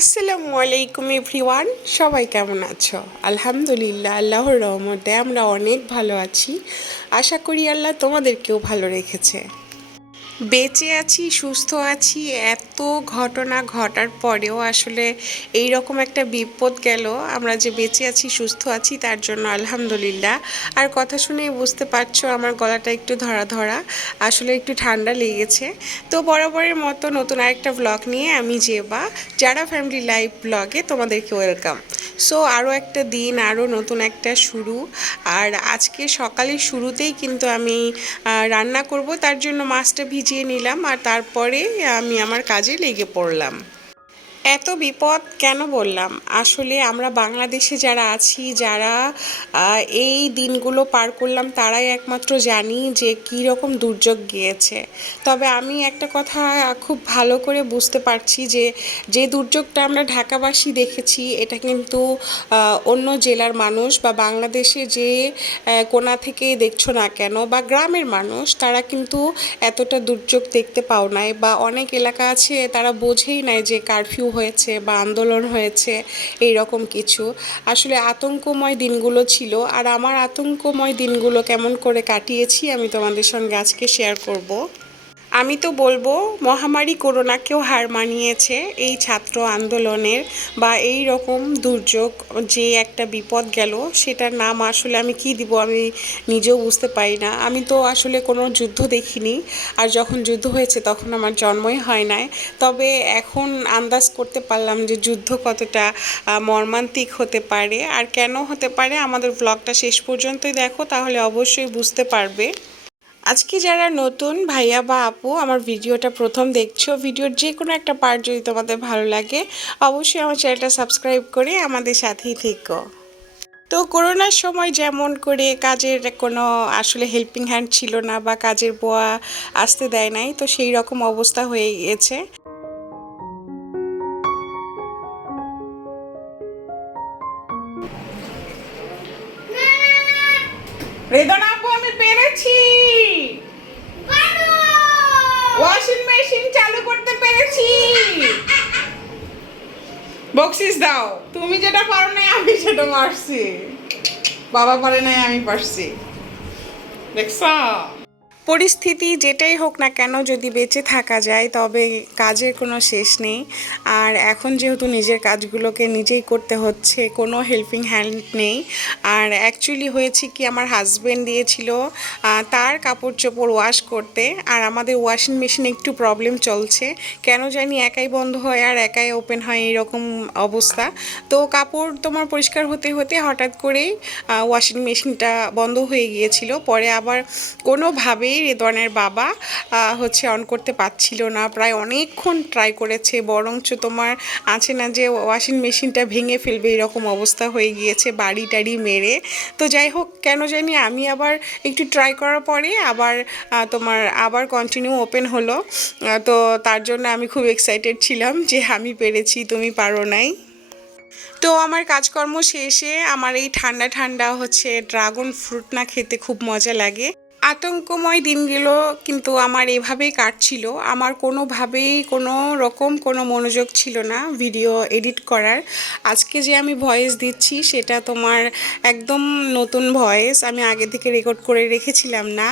আসসালামু আলাইকুম এভরিওয়ান, সবাই কেমন আছো? আলহামদুলিল্লাহ, আল্লাহর রহমতে আমরা অনেক ভালো আছি। আশা করি আল্লাহ তোমাদেরকেও ভালো রেখেছে। বেঁচে আছি, সুস্থ আছি, এত ঘটনা ঘটার পরেও আসলে এই রকম একটা বিপদ গেল। আমরা যে বেঁচে আছি, সুস্থ আছি, তার জন্য আলহামদুলিল্লাহ। আর কথা শুনেই বুঝতে পারছো আমার গলাটা একটু ধরা ধরা, আসলে একটু ঠান্ডা লেগেছে। তো বরাবরের মতো নতুন আরেকটা ব্লগ নিয়ে আমি জেবা, যারা ফ্যামিলি লাইফ ব্লগে তোমাদেরকে ওয়েলকাম। সো আরও একটা দিন, আরও নতুন একটা শুরু। আর আজকে সকালের শুরুতেই কিন্তু আমি রান্না করব, তার জন্য মাছটা ভিজিয়ে নিলাম আর তারপরে আমি আমার কাজে লেগে পড়লাম। এত বিপদ কেন বললাম, আসলে আমরা বাংলাদেশে যারা আছি, যারা এই দিনগুলো পার করলাম, তারাই একমাত্র জানি যে কী রকম দুর্যোগ গিয়েছে। তবে আমি একটা কথা খুব ভালো করে বুঝতে পারছি যে যে দুর্যোগটা আমরা ঢাকাবাসী দেখেছি, এটা কিন্তু অন্য জেলার মানুষ বা বাংলাদেশে যে কোণা থেকে দেখছো না কেন, বা গ্রামের মানুষ, তারা কিন্তু এতটা দুর্যোগ দেখতে পাও নাই, বা অনেক এলাকা আছে তারা বোঝেই নাই যে কারফিউ হয়েছে বা আন্দোলন হয়েছে, এই রকম কিছু। আসলে আতঙ্কময় দিনগুলো ছিল, আর আমার আতঙ্কময় দিনগুলো কেমন করে কাটিয়েছি আমি তোমাদের সঙ্গে আজকে শেয়ার করব। আমি তো বলবো মহামারী করোনাকেও হার মানিয়েছে এই ছাত্র আন্দোলনের বা এই রকম দুর্যোগ, যে একটা বিপদ গেল, সেটার নাম আসলে আমি কি দিব আমি নিজেও বুঝতে পারি না। আমি তো আসলে কোনো যুদ্ধ দেখিনি, আর যখন যুদ্ধ হয়েছে তখন আমার জন্মই হয় নাই। তবে এখন আন্দাজ করতে পারলাম যে যুদ্ধ কতটা মর্মান্তিক হতে পারে আর কেন হতে পারে। আমাদের ব্লগটা শেষ পর্যন্তই দেখো, তাহলে অবশ্যই বুঝতে পারবে। আজকে যারা নতুন ভাইয়া বা আপু আমার ভিডিওটা প্রথম দেখছো, ভিডিওর যে কোনো একটা পার্ট যদি তোমাদের ভালো লাগে, অবশ্যই আমার চ্যানেলটা সাবস্ক্রাইব করে আমাদের সাথেই থেকো। তো করোনার সময় যেমন করে কাজের কোনো আসলে হেল্পিং হ্যান্ড ছিল না, বা কাজের বোয়া আসতে দেয় নাই, তো সেই রকম অবস্থা হয়ে গিয়েছে। রেদন আপু, আমি পেরেছি, ওয়াশিং মেশিন চালু করতে পেরেছি। বক্সিস দাও, তুমি যেটা পারো নাই আমি সেটা পারছি, বাবা পারে নাই আমি পারছি, দেখছো? পরিস্থিতি যেটাই হোক না কেন, যদি বেঁচে থাকা যায় তবে কাজের কোনো শেষ নেই। আর এখন যেহেতু নিজের কাজগুলোকে নিজেই করতে হচ্ছে, কোনো হেল্পিং হ্যান্ড নেই। আর অ্যাকচুয়ালি হয়েছে কি, আমার হাজব্যান্ড দিয়েছিল তার কাপড় চোপড় ওয়াশ করতে, আর আমাদের ওয়াশিং মেশিনে একটু প্রবলেম চলছে, কেন জানি একাই বন্ধ হয় আর একাই ওপেন হয়, এরকম অবস্থা। তো কাপড় তোমার পরিষ্কার হতে হতে হঠাৎ করেই ওয়াশিং মেশিনটা বন্ধ হয়ে গিয়েছিল। পরে আবার কোনোভাবেই রেদওয়ানের বাবা হচ্ছে অন করতে পারছিল না, প্রায় অনেকক্ষণ ট্রাই করেছে, বরঞ্চ তোমার আছে না যে ওয়াশিং মেশিনটা ভেঙে ফেলবে এরকম অবস্থা হয়ে গিয়েছে, বাড়ি টাড়ি মেরে। তো যাই হোক, কেন জানি আমি আবার একটু ট্রাই করার পরে আবার তোমার আবার কন্টিনিউ ওপেন হলো। তো তার জন্য আমি খুব এক্সাইটেড ছিলাম যে আমি পেরেছি, তুমি পারো নাই। তো আমার কাজকর্ম শেষে আমার এই ঠান্ডা ঠান্ডা হচ্ছে ড্রাগন ফ্রুট না খেতে খুব মজা লাগে। আতঙ্কময় দিনগুলো কিন্তু আমার এভাবেই কাটছিল। আমার কোনোভাবেই কোনো রকম কোনো মনোযোগ ছিল না ভিডিও এডিট করার। আজকে যে আমি ভয়েস দিচ্ছি সেটা তোমার একদম নতুন ভয়েস, আমি আগে থেকে রেকর্ড করে রেখেছিলাম না।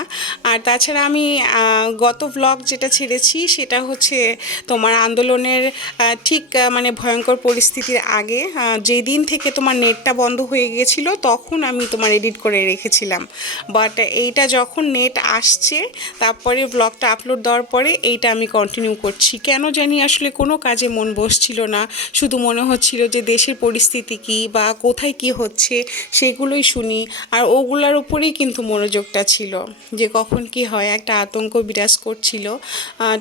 আর তাছাড়া আমি গত ব্লগ যেটা ছেড়েছি সেটা হচ্ছে তোমার আন্দোলনের ঠিক মানে ভয়ঙ্কর পরিস্থিতির আগে, যেদিন থেকে তোমার নেটটা বন্ধ হয়ে গিয়েছিল তখন আমি তোমার এডিট করে রেখেছিলাম। বাট এইটা যখন নেট আসছে, তারপরে ব্লগটা আপলোড দেওয়ার পরে এইটা আমি কন্টিনিউ করছি। কেন জানি আসলে কোনো কাজে মন বসছিল না, শুধু মনে হচ্ছিল যে দেশের পরিস্থিতি কী বা কোথায় কী হচ্ছে সেগুলোই শুনি, আর ওগুলার উপরেই কিন্তু মনোযোগটা ছিল, যে কখন কি হয় একটা আতঙ্ক বিরাজ করছিল।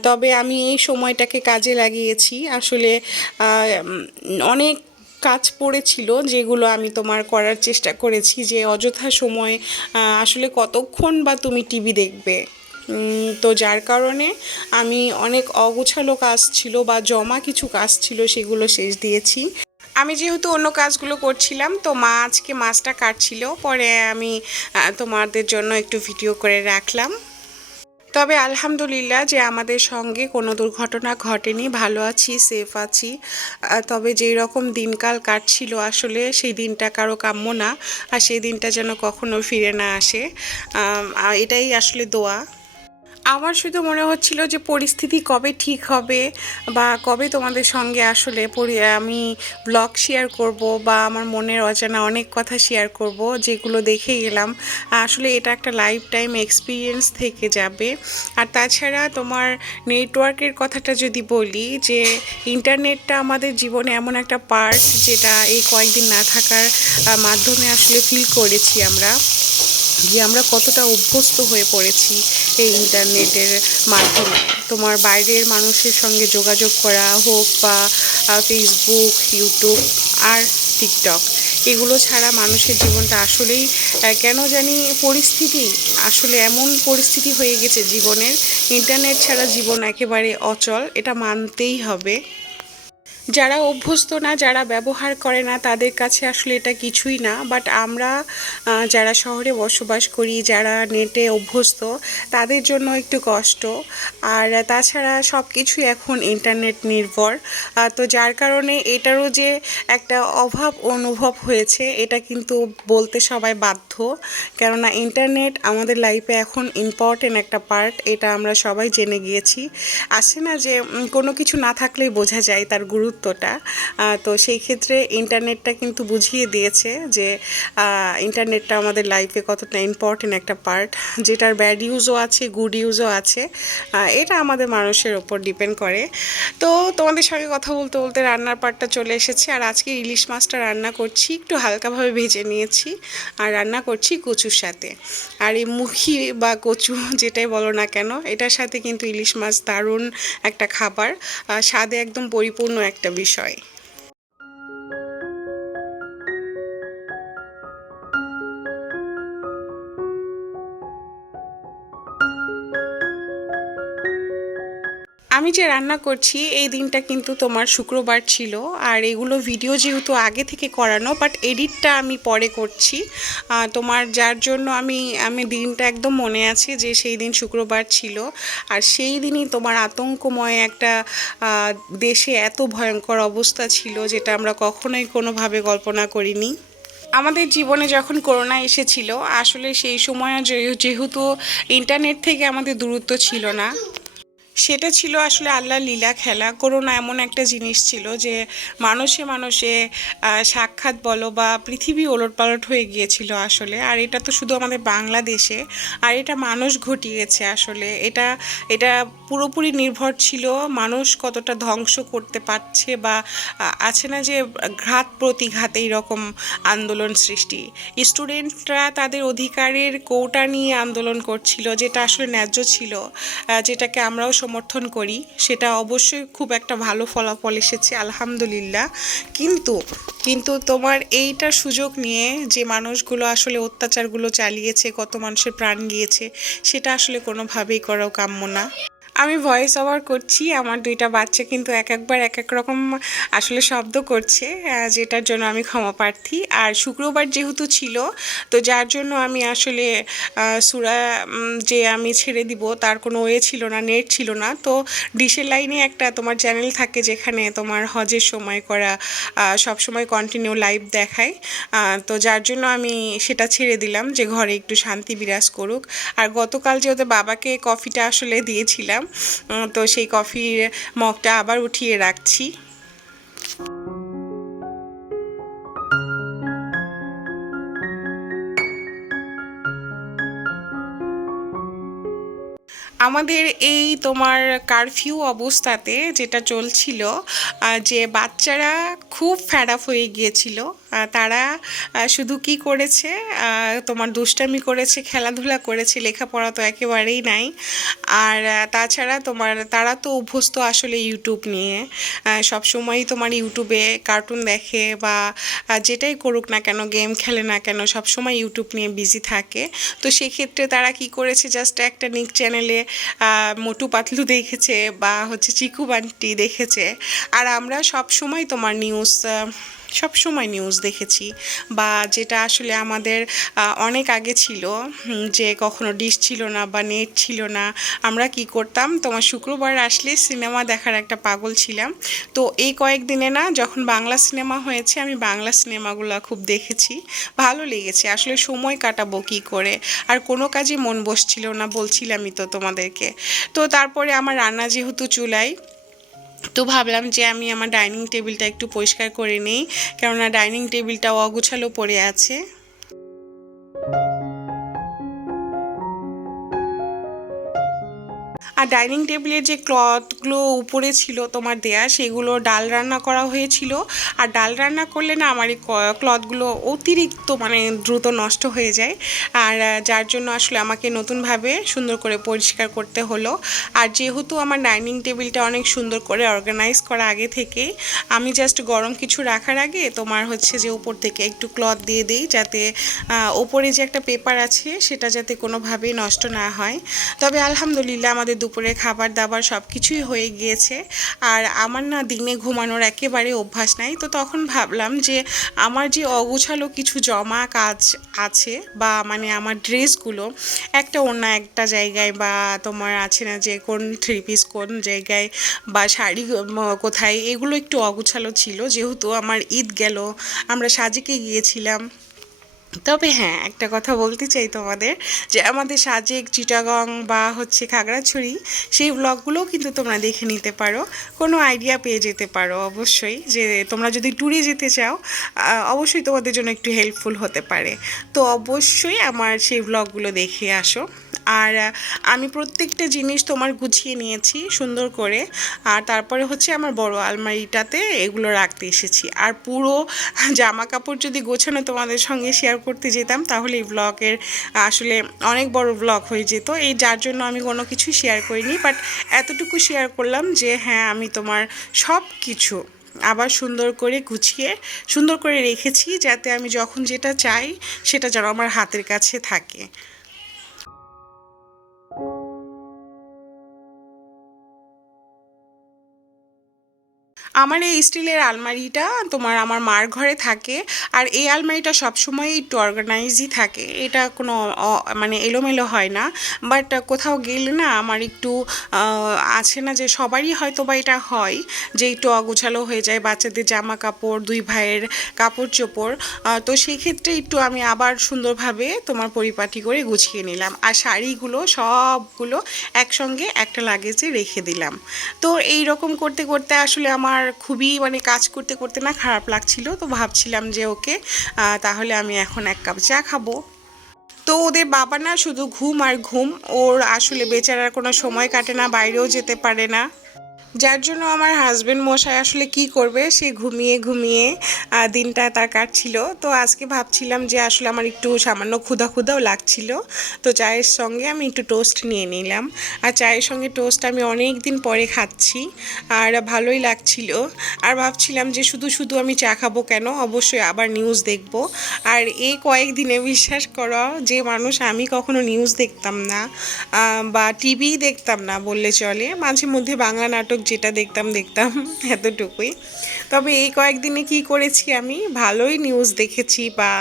তবে আমি এই সময়টাকে কাজে লাগিয়েছি আসলে। অনেক কাজ পড়েছিল যেগুলো আমি তোমার করার চেষ্টা করেছি, যে অযথা সময় আসলে কতক্ষণ বা তুমি টিভি দেখবে। তো যার কারণে আমি অনেক অগোছালো কাজ ছিল বা জমা কিছু কাজ ছিল, সেগুলো শেষ দিয়েছি। আমি যেহেতু অন্য কাজগুলো করছিলাম, তো মা আজকে মাছটা কাটছিল, পরে আমি তোমাদের জন্য একটু ভিডিও করে রাখলাম। তবে আলহামদুলিল্লাহ যে আমাদের সঙ্গে কোনো দুর্ঘটনা ঘটেনি, ভালো আছি, সেফ আছি। তবে যেই রকম দিনকাল কাটছিল আসলে সেই দিনটা কারো কাম্য না, আর সেই দিনটা যেন কখনো ফিরে না আসে। এটাই আসলে দোয়া। আমার শুধু মনে হচ্ছিল যে পরিস্থিতি কবে ঠিক হবে বা কবে তোমাদের সঙ্গে আসলে আমি ব্লগ শেয়ার করব বা আমার মনের অজানা অনেক কথা শেয়ার করব, যেগুলো দেখে গেলাম আসলে এটা একটা লাইফ টাইম এক্সপিরিয়েন্স থেকে যাবে। আর তাছাড়া তোমার নেটওয়ার্কের কথাটা যদি বলি, যে ইন্টারনেটটা আমাদের জীবনে এমন একটা পার্ট যেটা এই কয়েকদিন না থাকার মাধ্যমে আসলে ফিল করেছি আমরা, যে আমরা কতটা অভ্যস্ত হয়ে পড়েছি এই ইন্টারনেটের মাধ্যমে। তোমার বাইরের মানুষের সঙ্গে যোগাযোগ করা হোক বা ফেসবুক, ইউটিউব আর টিকটক, এগুলো ছাড়া মানুষের জীবনটা আসলেই কেন জানি পরিস্থিতি, আসলে এমন পরিস্থিতি হয়ে গেছে জীবনের, ইন্টারনেট ছাড়া জীবন একেবারে অচল, এটা মানতেই হবে। যারা অভ্যস্ত না, যারা ব্যবহার করে না, তাদের কাছে আসলে এটা কিছুই না। বাট আমরা যারা শহরে বসবাস করি, যারা নেটে অভ্যস্ত, তাদের জন্য একটু কষ্ট। আর তাছাড়া সব কিছুই এখন ইন্টারনেট নির্ভর। তো যার কারণে এটারও যে একটা অভাব অনুভব হয়েছে, এটা কিন্তু বলতে সবাই বাধ্য। কেননা ইন্টারনেট আমাদের লাইফে এখন ইম্পর্টেন্ট একটা পার্ট, এটা আমরা সবাই জেনে গিয়েছি। আসে না যে কোনো কিছু না থাকলেই বোঝা যায় তার গুরুত্বটা। তো সেই ক্ষেত্রে ইন্টারনেটটা কিন্তু বুঝিয়ে দিয়েছে যে ইন্টারনেটটা আমাদের লাইফে কতটা ইম্পর্টেন্ট একটা পার্ট, যেটার ব্যাড ইউজও আছে, গুড ইউজও আছে। এটা আমাদের মানুষের ওপর ডিপেন্ড করে। তো তোমাদের সঙ্গে কথা বলতে বলতে রান্নার পার্টটা চলে এসেছে। আর আজকে ইলিশ মাছটা রান্না করছি, একটু হালকাভাবে ভেজে নিয়েছি, আর রান্না করছি কচুর সাথে। আর এই মুখি বা কচু যেটাই বলো না কেন, এটার সাথে কিন্তু ইলিশ মাছ দারুণ একটা খাবার, স্বাদে একদম পরিপূর্ণ একটা বিষয়। আমি যে রান্না করছি এই দিনটা কিন্তু তোমার শুক্রবার ছিল। আর এগুলো ভিডিও যেহেতু আগে থেকে করানো, বাট এডিটটা আমি পরে করছি তোমার, যার জন্য আমি আমি দিনটা একদম মনে আছে যে সেই দিন শুক্রবার ছিল। আর সেই দিনই তোমার আতঙ্কময় একটা দেশে এত ভয়ঙ্কর অবস্থা ছিল, যেটা আমরা কখনোই কোনোভাবে কল্পনা করিনি। আমাদের জীবনে যখন করোনা এসেছিল, আসলে সেই সময় যেহেতু ইন্টারনেট থেকে আমাদের দূরত্ব ছিল না, সেটা ছিল আসলে আল্লাহর লীলা খেলা। করোনা এমন একটা জিনিস ছিল যে মানুষে মানুষে সাক্ষাৎ বলো বা পৃথিবী ওলটপালট হয়ে গিয়েছিল আসলে। আর এটা তো শুধু আমাদের বাংলাদেশে, আর এটা মানুষ ঘটিয়েছে আসলে। এটা এটা পুরোপুরি নির্ভর ছিল মানুষ কতটা ধ্বংস করতে পারছে, বা আছে না যে ঘাত প্রতিঘাত এইরকম আন্দোলন সৃষ্টি। স্টুডেন্টরা তাদের অধিকারের কোটা নিয়ে আন্দোলন করছিল, যেটা আসলে ন্যায্য ছিল, যেটাকে আমরাও সমর্থন করি। সেটা অবশ্যই খুব একটা ভালো ফলাফল এসেছে আলহামদুলিল্লাহ। কিন্তু কিন্তু তোমার এইটার সুযোগ নিয়ে যে মানুষগুলো আসলে অত্যাচারগুলো চালিয়েছে, কত মানুষের প্রাণ গিয়েছে, সেটা আসলে কোনোভাবেই করাও কাম্য না। আমি ভয়েস ওভার করছি, আমার দুইটা বাচ্চা কিন্তু এক একবার এক এক রকম আসলে শব্দ করছে, যেটার জন্য আমি ক্ষমা প্রার্থী। আর শুক্রবার যেহেতু ছিল, তো যার জন্য আমি আসলে সূরা যে আমি ছেড়ে দিব তার কোনো ওয়ে ছিল না, নেট ছিল না। তো ডিশের লাইনে একটা তোমার চ্যানেল থাকে যেখানে তোমার হজের সময় করা সব সময় কন্টিনিউ লাইভ দেখায়। তো যার জন্য আমি সেটা ছেড়ে দিলাম, যে ঘরে একটু শান্তি বিরাজ করুক। আর গতকাল যেহেতু বাবাকে কফিটা আসলে দিয়েছিলাম, তো সেই কফির মগটা আবার উঠিয়ে রাখছি। আমাদের এই তোমার কারফিউ অবস্থাতে যেটা চলছিল, যে বাচ্চারা খুব ফ্যাড আপ হয়ে গিয়েছিল। তারা শুধু কি করেছে, তোমার দুষ্টামি করেছে, খেলাধুলা করেছে, লেখাপড়া তো একেবারেই নাই। আর তাছাড়া তোমার তারা তো অভ্যস্ত আসলে ইউটিউব নিয়ে, সব সময়ই তোমার ইউটিউবে কার্টুন দেখে বা যেটাই করুক না কেন, গেম খেলে না কেন, সব সময় ইউটিউব নিয়ে বিজি থাকে। তো সেক্ষেত্রে তারা কি করেছে, জাস্ট একটা নিক চ্যানেলে মোটু পাতলু দেখেছে বা হচ্ছে চিকু বান্টি দেখেছে। আর আমরা সব সময় তোমার নিউজ সব সময় নিউজ দেখেছি, বা যেটা আসলে আমাদের অনেক আগে ছিল, যে কখনো ডিশ ছিল না বা নেট ছিল না, আমরা কি করতাম, তোমার শুক্রবার আসলে সিনেমা দেখার একটা পাগল ছিলাম। তো এই কয়েকদিনে না যখন বাংলা সিনেমা হয়েছে, আমি বাংলা সিনেমাগুলো খুব দেখেছি, ভালো লেগেছে। আসলে সময় কাটাবো কি করে, আর কোনো কাজে মন বসছিল না, বলছিলামই তো তোমাদেরকে। তো তারপরে আমার রান্না যেহেতু চুলায়, তো ভাবলাম যে আমি আমার ডাইনিং টেবিলটা একটু পরিষ্কার করে নিই, কেননা ডাইনিং টেবিলটাও অগোছালো পড়ে আছে। আর ডাইনিং টেবিলের যে ক্লথগুলো উপরে ছিল তোমার দেয়া, সেগুলো ডাল রান্না করা হয়েছিল। আর ডাল রান্না করলে না আমার এই ক্লথগুলো অতিরিক্ত মানে দ্রুত নষ্ট হয়ে যায়। আর যার জন্য আসলে আমাকে নতুনভাবে সুন্দর করে পরিষ্কার করতে হলো। আর যেহেতু আমার ডাইনিং টেবিলটা অনেক সুন্দর করে অর্গানাইজ করা আগে থেকেই, আমি জাস্ট গরম কিছু রাখার আগে তোমার হচ্ছে যে উপর থেকে একটু ক্লথ দিয়ে দিই, যাতে ওপরে যে একটা পেপার আছে সেটা যাতে কোনোভাবেই নষ্ট না হয়। তবে আলহামদুলিল্লাহ আমাদের দুপুরে খাবার দাবার সব কিছুই হয়ে গিয়েছে। আর আমার না দিনে ঘুমানোর একেবারে অভ্যাস নাই, তো তখন ভাবলাম যে আমার যে অগোছালো কিছু জমা কাজ আছে, বা মানে আমার ড্রেসগুলো একটা অন্য একটা জায়গায়, বা তোমার আছে না যে কোন থ্রি পিস কোন জায়গায়, বা শাড়ি কোথায়, এগুলো একটু অগোছালো ছিল, যেহেতু আমার ঈদ গেল, আমরা সাজেকে গিয়েছিলাম। তবে হ্যাঁ, একটা কথা বলতে চাই তোমাদের, যে আমাদের সাজেক, চিটাগং বা হচ্ছে খাগড়াছড়ি, সেই ব্লগগুলোও কিন্তু তোমরা দেখে নিতে পারো, কোনো আইডিয়া পেয়ে যেতে পারো অবশ্যই, যে তোমরা যদি ট্যুরে যেতে চাও অবশ্যই তোমাদের জন্য একটু হেল্পফুল হতে পারে। তো অবশ্যই আমার সেই ব্লগগুলো দেখে আসো। আর আমি প্রত্যেকটা জিনিস তোমার গুছিয়ে নিয়েছি সুন্দর করে। আর তারপরে হচ্ছে আমার বড় আলমারিটাতে এগুলো রাখতে এসেছি। আর পুরো জামা কাপড় যদি গোছানো তোমাদের সঙ্গে শেয়ার করতে যেতাম, তাহলে এই ব্লগের আসলে অনেক বড় ব্লগ হয়ে যেত। এই যার জন্য আমি কোনো কিছু শেয়ার করিনি, বাট এতটুকু শেয়ার করলাম যে হ্যাঁ, আমি তোমার সব কিছু আবার সুন্দর করে গুছিয়ে সুন্দর করে রেখেছি, যাতে আমি যখন যেটা চাই সেটা যেন আমার হাতের কাছে থাকে। আমার এই স্টিলের আলমারিটা তোমার আমার মার ঘরে থাকে। আর এই আলমারিটা সবসময় একটু অর্গানাইজই থাকে, এটা কোনো মানে এলোমেলো হয় না। বাট কোথাও গেলে না আমার একটু আছে না যে সবারই হয়তো বা এটা হয়, যে একটু অগোছালো হয়ে যায়, বাচ্চাদের জামা কাপড়, দুই ভাইয়ের কাপড় চোপড়। তো সেই ক্ষেত্রে একটু আমি আবার সুন্দরভাবে তোমার পরিপাটি করে গুছিয়ে নিলাম। আর শাড়িগুলো সবগুলো একসঙ্গে একটা লাগেজে রেখে দিলাম। তো এই রকম করতে করতে আসলে আমার খুবই মানে কাজ করতে করতে না খারাপ লাগছিল, তো ভাবছিলাম যে ওকে, তাহলে আমি এখন এক কাপ চা খাবো। তো ওদের বাবা না শুধু ঘুম আর ঘুম, ওর আসলে বেচারার কোনো সময় কাটে না, বাইরেও যেতে পারে না। যার জন্য আমার হাজবেন্ড মশাই আসলে কি করবে, সে ঘুমিয়ে ঘুমিয়ে দিনটা তার কাটছিল। তো আজকে ভাবছিলাম যে আসলে আমার একটু সামান্য ক্ষুধা ক্ষুধাও লাগছিল, তো চায়ের সঙ্গে আমি একটু টোস্ট নিয়ে নিলাম। আর চায়ের সঙ্গে টোস্ট আমি অনেক দিন পরে খাচ্ছি, আর ভালোই লাগছিল। আর ভাবছিলাম যে শুধু শুধু আমি চা খাবো কেন, অবশ্যই আবার নিউজ দেখব। আর এই কয়েকদিনে বিশ্বাস করো, যে মানুষ আমি কখনো নিউজ দেখতাম না বা টিভি দেখতাম না বললে চলে, মাঝে মধ্যে বাংলা নাটক যেটা দেখতাম দেখতাম এতটুকুই। তবে এই কয়েকদিনে কি করেছি, আমি ভালোই নিউজ দেখেছি, বা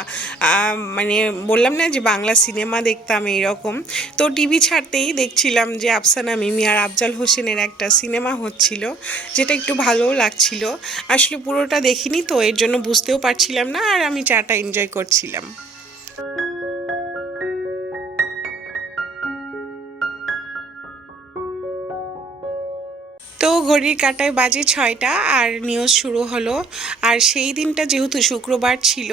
মানে বললাম না যে বাংলা সিনেমা দেখতাম এইরকম। তো টিভি ছাড়তেই দেখছিলাম যে আফসানা মিমি আর আফজাল হোসেনের একটা সিনেমা হচ্ছিল, যেটা একটু ভালোও লাগছিল। আসলে পুরোটা দেখিনি, তো এর জন্য বুঝতেও পারছিলাম না, আর আমি চাটা এনজয় করছিলাম। তো ঘড়ির কাঁটায় বাজে 6টা, আর নিউজ শুরু হলো। আর সেই দিনটা যেহেতু শুক্রবার ছিল,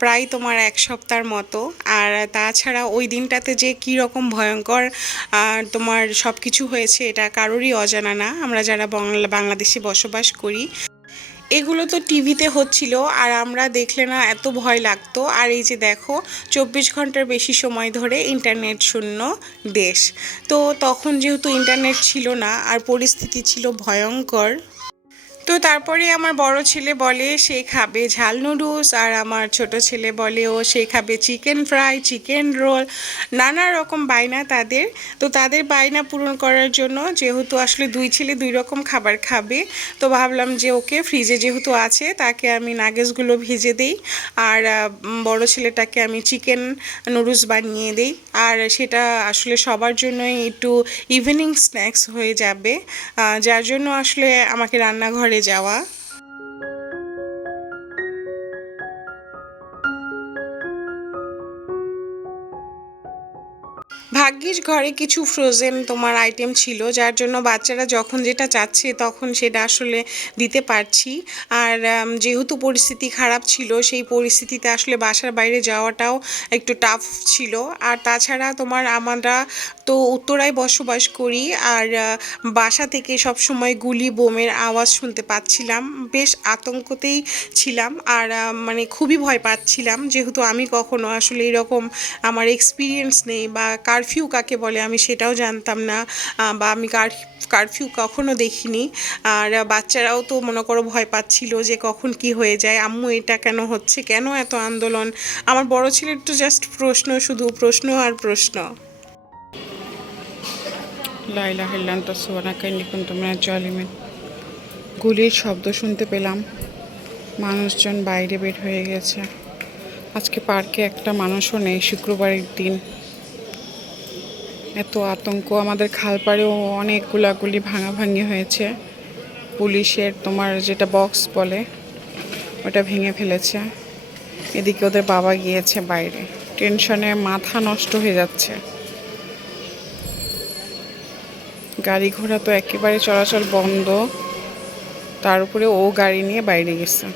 প্রায় তোমার এক সপ্তাহের মতো। আর তাছাড়া ওই দিনটাতে যে কী রকম ভয়ঙ্কর তোমার সব কিছু হয়েছে, এটা কারোরই অজানা না, আমরা যারা বাংলাদেশে বসবাস করি। এগুলো তো টিভিতে হচ্ছিল, আর আমরা দেখলে না এত ভয় লাগতো। আর এই যে দেখো, 24 ঘন্টার বেশি সময় ধরে ইন্টারনেট শূন্য দেশ। তো তখন যেহেতু ইন্টারনেট ছিল না, আর পরিস্থিতি ছিল ভয়ঙ্কর, তো তারপরে আমার বড় ছেলে বলে সে খাবে ঝাল নুডলস, আর আমার ছোট ছেলে বলে ও সে খাবে চিকেন ফ্রাই, চিকেন রোল, নানা রকম বায়না তাদের। তো তাদের বায়না পূরণ করার জন্য, যেহেতু আসলে দুই ছেলে দুই রকম খাবার খাবে, তো ভাবলাম যে ওকে ফ্রিজে যেহেতু আছে তাকে আমি নাগেটসগুলো ভেজে দিই, আর বড় ছেলেটাকে আমি চিকেন নুডলস বানিয়ে দিই। আর সেটা আসলে সবার জন্যই একটু ইভিনিং স্ন্যাক্স হয়ে যাবে, যার জন্য আসলে আমাকে রান্নাঘরে যাওয়া। ভাগ্যিস ঘরে কিছু ফ্রোজেন তোমার আইটেম ছিল, যার জন্য বাচ্চারা যখন যেটা চাচ্ছে তখন সেটা আসলে দিতে পারছি। আর যেহেতু পরিস্থিতি খারাপ ছিল, সেই পরিস্থিতিতে আসলে বাসার বাইরে যাওয়াটাও একটু টাফ ছিল। আর তাছাড়া তোমার আমরা তো উত্তরায় বসবাস করি, আর বাসা থেকে সবসময় গুলি বোমের আওয়াজ শুনতে পাচ্ছিলাম, বেশ আতঙ্কতেই ছিলাম। আর মানে খুবই ভয় পাচ্ছিলাম, যেহেতু আমি কখনো আসলে এরকম আমার এক্সপিরিয়েন্স নেই, বা কারফিউ কাকে বলে আমি সেটাও জানতাম না, বা আমি কারফিউ কখনো দেখিনি। আর বাচ্চারাও তো মনে করো ভয় পাচ্ছিল যে কখন কি হয়ে যায়, আম্মু এটা কেন হচ্ছে, কেন এত আন্দোলন। আমার বড় ছেলের তো জাস্ট প্রশ্ন, শুধু প্রশ্ন আর প্রশ্ন। লা ইলাহা ইল্লা আনতা সুবহানাকা ইন্নী কুনতু মিনাজ জালিমিন। গুলির শব্দ শুনতে পেলাম, মানুষজন বাইরে বের হয়ে গেছে। আজকে পার্কে একটা মানুষও নেই, শুক্রবারের দিন। এত আতঙ্ক, আমাদের খালপাড়েও অনেক গুলাগুলি ভাঙাভাঙি হয়েছে। পুলিশের তোমার যেটা বক্স বলে ওটা ভেঙে ফেলেছে। এদিকে ওদের বাবা গিয়েছে বাইরে, টেনশনে মাথা নষ্ট হয়ে যাচ্ছে। গাড়ি ঘোড়া তো একেবারে চলাচল বন্ধ, তার উপরে ও গাড়ি নিয়ে বাইরে গেছে।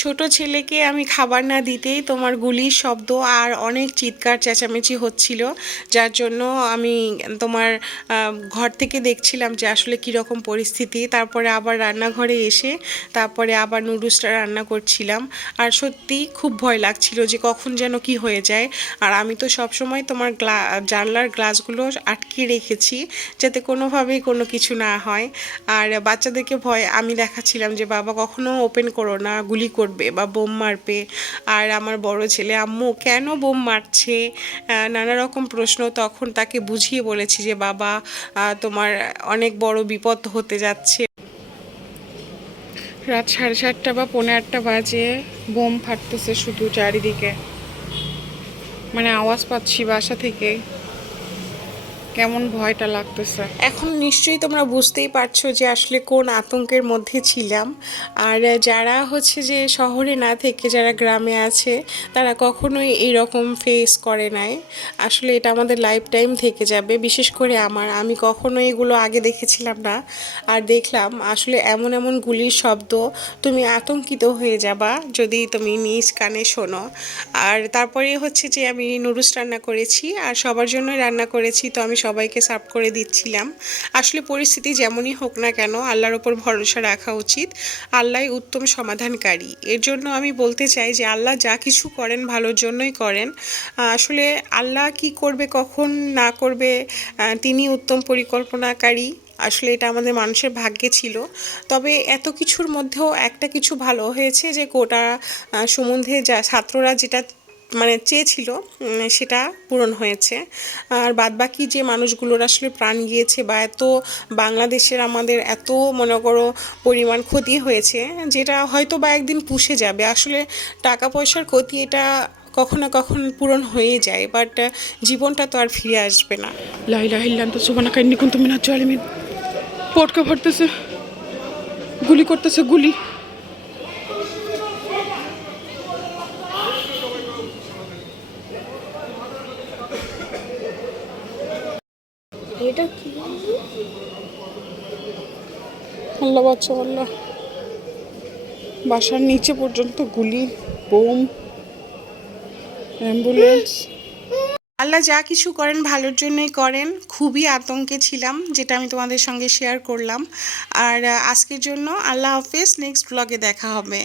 ছোট ছেলেকে আমি খাবার না দিতেই তোমার গুলির শব্দ আর অনেক চিৎকার চেঁচামেচি হচ্ছিল, যার জন্য আমি তোমার ঘর থেকে দেখছিলাম যে আসলে কীরকম পরিস্থিতি। তারপরে আবার রান্নাঘরে এসে তারপরে আবার নুডলসটা রান্না করছিলাম। আর সত্যি খুব ভয় লাগছিল যে কখন যেন কি হয়ে যায়। আর আমি তো সবসময় তোমার জানলার গ্লাসগুলো আটকে রেখেছি, যাতে কোনোভাবেই কোনো কিছু না হয়। আর বাচ্চাদেরকে ভয় আমি দেখাচ্ছিলাম যে বাবা কখনো ওপেন করো না, গুলি করবে বা বোম মারবে। আর আমার বড় ছেলে আম্মু কেন বোম মারছে, নানা রকম প্রশ্ন। তখন তাকে বুঝিয়ে বলেছি যে বাবা তোমার অনেক বড় বিপদ হতে যাচ্ছে। রাত 7:30 বা 8:45 বাজে, বোম ফাটতেছে শুধু চারিদিকে, মানে আওয়াজ পাচ্ছি বাসা থেকে, কেমন ভয়টা লাগতেছে। এখন নিশ্চয়ই তোমরা বুঝতেই পারছো যে আসলে কোন আতঙ্কের মধ্যে ছিলাম। আর যারা হচ্ছে যে শহরে না থেকে যারা গ্রামে আছে, তারা কখনোই এইরকম ফেস করে নাই। আসলে এটা আমাদের লাইফ টাইম থেকে যাবে, বিশেষ করে আমি কখনো এগুলো আগে দেখেছিলাম না। আর দেখলাম আসলে এমন এমন গুলির শব্দ, তুমি আতঙ্কিত হয়ে যাবা যদি তুমি নিজ কানে শোনো। আর তারপরে হচ্ছে যে আমি নুডলস রান্না করেছি, আর সবার জন্য রান্না করেছি, তো আমি সবাইকে সার্ভ করে দিচ্ছিলাম। আসলে পরিস্থিতি যেমনই হোক না কেন, আল্লাহর ওপর ভরসা রাখা উচিত। আল্লাহই উত্তম সমাধানকারী। এর জন্য আমি বলতে চাই যে আল্লাহ যা কিছু করেন ভালোর জন্যই করেন। আসলে আল্লাহ কি করবে কখন না করবে, তিনি উত্তম পরিকল্পনাকারী। আসলে এটা আমাদের মানুষের ভাগ্যে ছিল। তবে এত কিছুর মধ্যেও একটা কিছু ভালো হয়েছে, যে কোটা সম্বন্ধে যা ছাত্ররা যেটা মানে চেয়েছিল সেটা পূরণ হয়েছে। আর বাদবাকি যে মানুষগুলোর আসলে প্রাণ গিয়েছে, বা এত বাংলাদেশের আমাদের এত মনে করো পরিমাণ ক্ষতি হয়েছে, যেটা হয়তো বা একদিন পুষে যাবে। আসলে টাকা পয়সার ক্ষতি এটা কখনো না কখন পূরণ হয়ে যায়, বাট জীবনটা তো আর ফিরে আসবে না। লা ইলাহা ইল্লা আনতা সুবহানাকা ইন্নী কুনতু মিনাজ জালিমিন। পটকা ফাটতেছে, গুলি করতেছে, গুলি। এটা কি? আল্লাহ বাচ্চা, আল্লাহ। বাসার নিচে পর্যন্ত গুলি, বোম, অ্যাম্বুলেন্স। আল্লাহ যা কিছু করেন ভালোর জন্যই করেন। খুবই আতঙ্কে ছিলাম, যেটা আমি তোমাদের সঙ্গে শেয়ার করলাম। আর আজকের জন্য আল্লাহ হাফেজ, নেক্সট ব্লগে দেখা হবে।